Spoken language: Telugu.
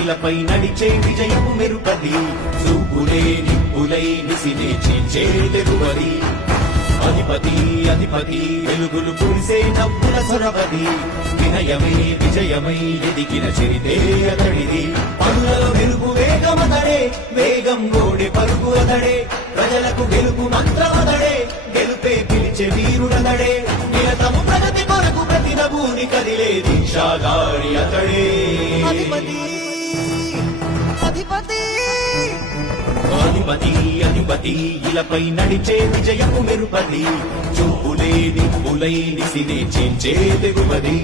ఇలపై నడిచే విజయము మెరుపది చూపులే నిప్పులై నిసినే చీల్చే తెగువది అధిపతి అధిపతి వెలుగులు కురిసే నవ్వుల సొరవది వినయమై విజయమై ఎదిగిన చరితే అతడిది పనులలో వెలుగు వేగమతడే వేగం గోడే పరుగు అతడే ప్రజలకు గెలుపు మంత్రమతడే గెలుపే పిలిచే వీరుడతడే నిరతము ప్రగతి కొరకు ప్రతి నభూని కదిలే దీక్షాగారి అతడే అధిపతి అధిపతి అధిపతి అధిపతి ఇలపై నడిచే విజయము మెరుపది చూపులే నిప్పులై నిసినే చీల్చే తెగువది